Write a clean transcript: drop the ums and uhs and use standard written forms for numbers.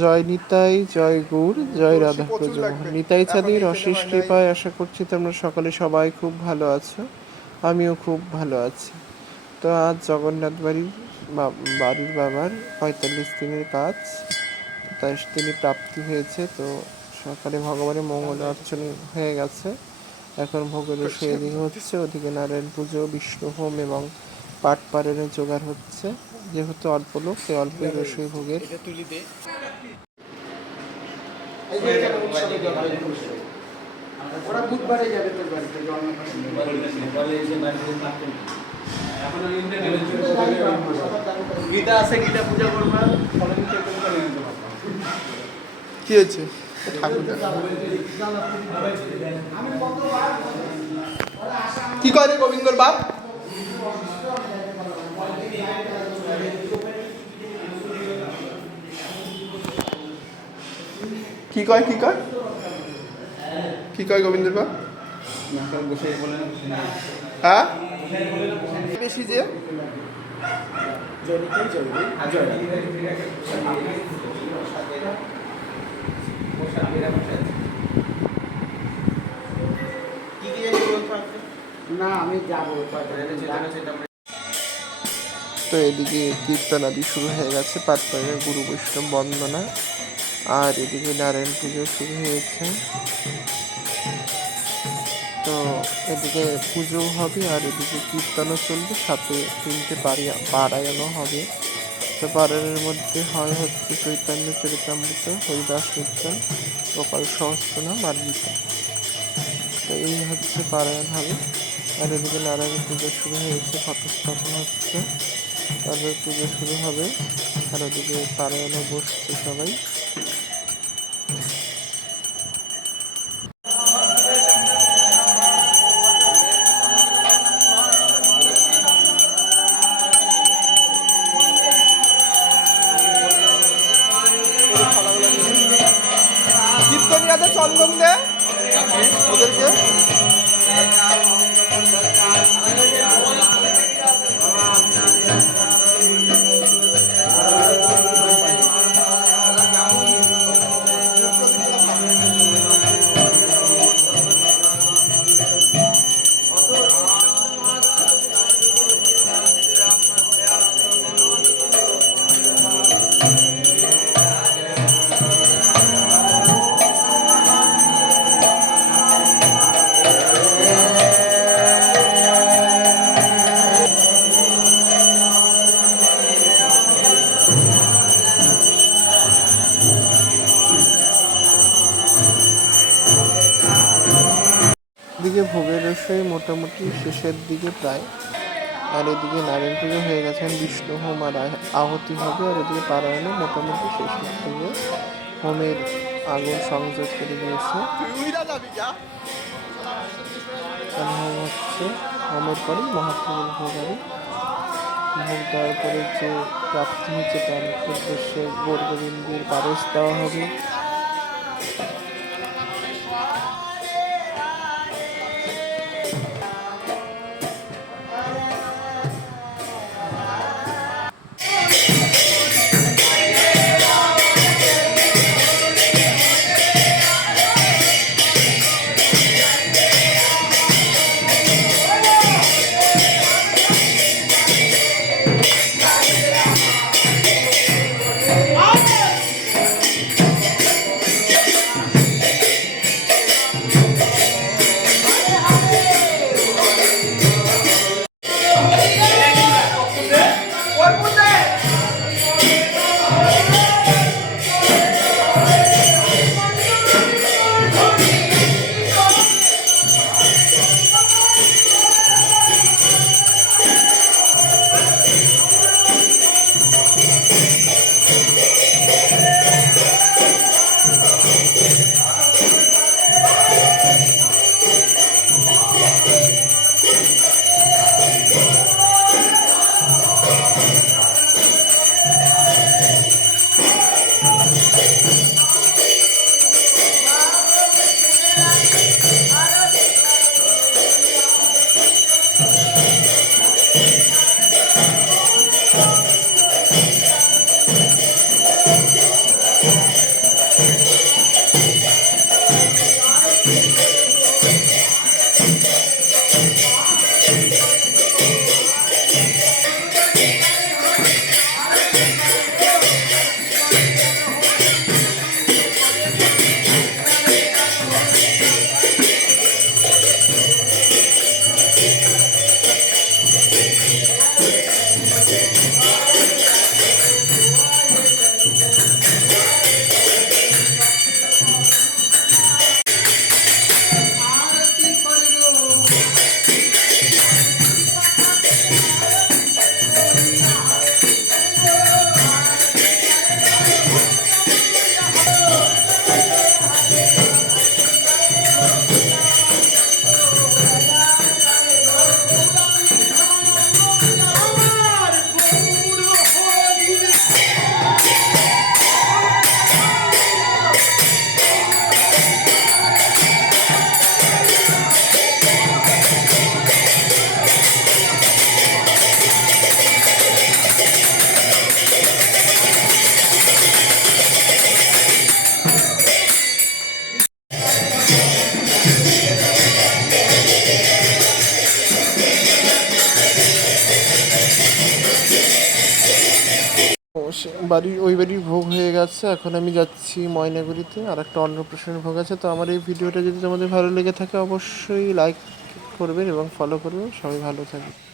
জয় নিতাই, জয় গৌর, জয় রাধা ব্রজমোহন। নিতাই চাঁদের অশেষ কৃপায় আশা করছি তোমরা সকলে সবাই খুব ভালো আছো। আমিও খুব ভালো আছি। তো আজ জগন্নাথ বাড়ির বাবার 45 দিনের কাজ, তাই তিনি প্রাপ্তি হয়েছে। তো সকালে ভগবানের মঙ্গল অর্চনা হয়ে গেছে। এখন ভোগের রসই এদিকে হচ্ছে, ওদিকে নারায়ণ পুজো, বিষ্ণু হোম এবং পাঠ পারায়ণের জোগাড় হচ্ছে। যেহেতু অল্প লোক, তাই অল্পই রসই ভোগের। ওরা বুধবারে যাবে তোর বাড়িতে গীতা আছে, গীতা পূজা করবা। কি হয়েছে? কি করে গোবিন্দর বাপ? কি কয় কি কয় কি কয় গোবিন্দর বাপ? হ্যাঁ বেশি যে না আমি যাবো। তো এদিকে কীর্তনাদি শুরু হয়ে গেছে, পাঠপাড়ার গুরু বৈষ্ণব বন্দনা, আর এদিকে নারায়ণ পুজো শুরু হয়েছে। তো এদিকে পুজো হবে আর এদিকে কীর্তনও চলবে, সাথে 3টে পারায়ণও হবে। তো পারায়ণের মধ্যে হচ্ছে চৈতন্য চরিতামৃত, হরিদাস নিত্যান, গোপাল সহস্রনাম আর গীতা। তো এই হচ্ছে পারায়ণ হবে। আর এদিকে নারায়ণ পুজো শুরু হয়েছে, ঘটস্থাপন হচ্ছে, তারপরে পুজো শুরু হবে। আর ওদিকে পারায়ণও বসছে সবাই। কীর্তনিয়াদের চন্দন দে ওদেরকে। এদিকে ভোগের রসই মোটামুটি শেষের দিকে প্রায়। আর এদিকে নারায়ণ পুজো হয়ে গেছে, বিষ্ণু হোম আর আহতি হবে। আর এদিকে পারায়ণও মোটামুটি শেষের দিকে, হোমের আগুন সংযোগ করে দিয়েছে। হোম হচ্ছে, হোমের পরেই মহাপ্রভুর ভোগ হবে। ভোগ দেওয়ার পরে যে প্রাপ্তি হচ্ছে তার উদ্দেশ্যে গৌর গোবিন্দের পারস দেওয়া হবে। বাড়ির ওই বাড়ির ভোগ হয়ে গেছে, এখন আমি যাচ্ছি ময়নাগুড়িতে, আর একটা অন্নপ্রাশনের ভোগ আছে। তো আমার এই ভিডিওটা যদি তোমাদের ভালো লেগে থাকে অবশ্যই লাইক করবেন এবং ফলো করবেন। সবাই ভালো থাকবে।